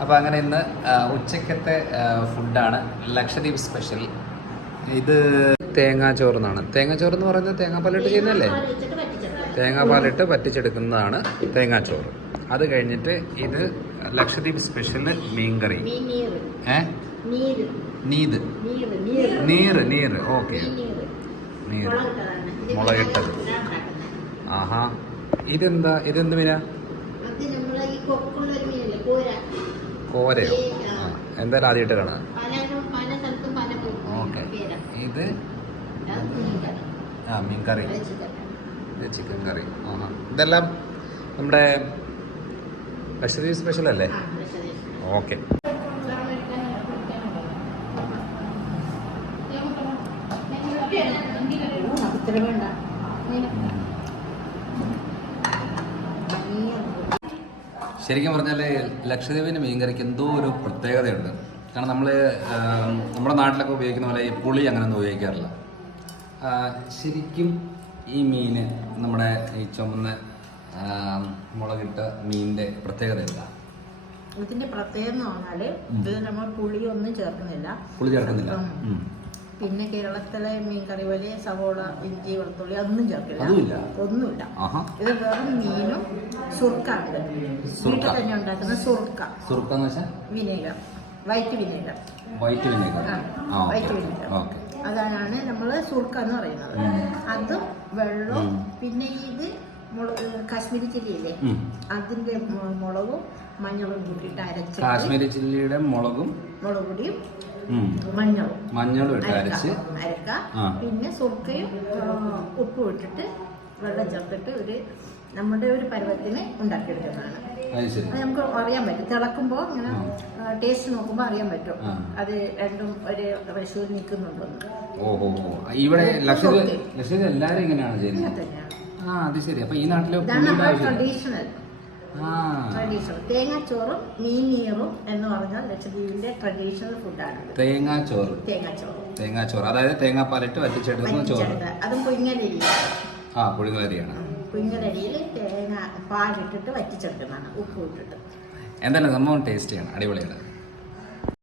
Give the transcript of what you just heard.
അപ്പോൾ അങ്ങനെ ഇന്ന് ഉച്ചക്കത്തെ ഫുഡാണ് ലക്ഷദ്വീപ് സ്പെഷ്യൽ. ഇത് തേങ്ങാച്ചോറ് എന്നാണ്. തേങ്ങാച്ചോറ് എന്ന് പറയുന്നത് തേങ്ങാപ്പാലിട്ട് ചെയ്യുന്നതല്ലേ? തേങ്ങാപ്പാലിട്ട് പറ്റിച്ചെടുക്കുന്നതാണ് തേങ്ങാച്ചോറ്. അത് കഴിഞ്ഞിട്ട് ഇത് ലക്ഷദ്വീപ് സ്പെഷ്യൽ മീൻകറി. നീര്. ഓക്കെ, നീര് മുളകിട്ടത്. ആഹാ, ഇതെന്ത് മീനാ? കോരയോ? എന്തായാലും ആദ്യമായിട്ട് കാണാം. ഓക്കെ, ഇത് മീൻകറി, ചിക്കൻ കറി. ആഹാ, ഇതെല്ലാം നമ്മുടെ ലക്ഷദ്വീപ് സ്പെഷ്യൽ അല്ലേ? ഓക്കെ. ശരിക്കും പറഞ്ഞാൽ ലക്ഷദ്വീപിൻ്റെ മീൻകറിക്ക് എന്തോ ഒരു പ്രത്യേകതയുണ്ട്. കാരണം നമ്മുടെ നാട്ടിലൊക്കെ ഉപയോഗിക്കുന്ന പോലെ ഈ പുളി അങ്ങനെയൊന്നും ഉപയോഗിക്കാറില്ല. ശരിക്കും ഈ മീൻ നമ്മുടെ ഈ ചുമന്ന മുളകിട്ട മീനിൻ്റെ പ്രത്യേകത എന്താ? ഇതിന്റെ പ്രത്യേകത എന്ന് പറഞ്ഞാൽ ഇത് നമ്മൾ പുളി ചേർക്കുന്നില്ല. പിന്നെ കേരളത്തിലെ മീൻകറി പോലെ സവോള, ഇഞ്ചി, വെളുത്തുള്ളി അതൊന്നും ചേർക്കില്ല. ഒന്നുമില്ല. ഇത് വെറും മീനും സുർക്കാണ്. വീട്ടിൽ തന്നെ ഉണ്ടാക്കുന്ന സുർക്ക വിനീഗർ, വൈറ്റ് വിനീഗർ. അതാണ് നമ്മൾ സുർക്ക എന്ന് പറയുന്നത്. അതും വെള്ളവും പിന്നെ ഇത് കാശ്മീരി ചില്ലിയില്ലേ, അതിന്റെ മുളകും മഞ്ഞളും കൂട്ടിയിട്ട് അരച്ച്, കാശ്മീരി ചില്ലിയുടെ മുളക് പൊടിയും മഞ്ഞളും ഇട്ട് അരക്ക. പിന്നെ സുർക്കയും ഉപ്പും ഇട്ടിട്ട് വെള്ളം ചേർത്തിട്ട് നമ്മുടെ ഒരു പരുവത്തിന് ഉണ്ടാക്കിയെടുക്കുന്നതാണ്. അത് നമുക്ക് അറിയാൻ പറ്റും. തിളക്കുമ്പോൾ ഇങ്ങനെ ടേസ്റ്റ് നോക്കുമ്പോൾ അറിയാൻ പറ്റും അത് രണ്ടും ഒരു റേഷ്യോയിൽ നിൽക്കുന്നുണ്ടെന്ന്. ഇവിടെ ലക്ഷദ്വീപ് എല്ലാവരും ഇങ്ങനെയാണ് ചെയ്യുന്നത്. അത് ശരി. അപ്പൊ ഈ നാട്ടിലെ ട്രഡീഷണൽ തേങ്ങാച്ചോറും മീനീറും എന്ന് പറഞ്ഞാൽ ലക്ഷദ്വീപിന്റെ ട്രഡീഷണൽ ഫുഡാണ്. തേങ്ങാച്ചോറ് അതായത് തേങ്ങാപ്പാലിട്ട് വറ്റിച്ചെടുക്കുന്ന ചോറ്. അതും പുഴുങ്ങലരിയാണ്. പുഴുങ്ങലരിയിൽ തേങ്ങ പാലിട്ടിട്ട് വറ്റിച്ചെടുക്കുന്നതാണ്, ഉപ്പ് ഇട്ടിട്ട്. എന്തായാലും സംഭവം ടേസ്റ്റ് ചെയ്യണം, അടിപൊളിയാണ്.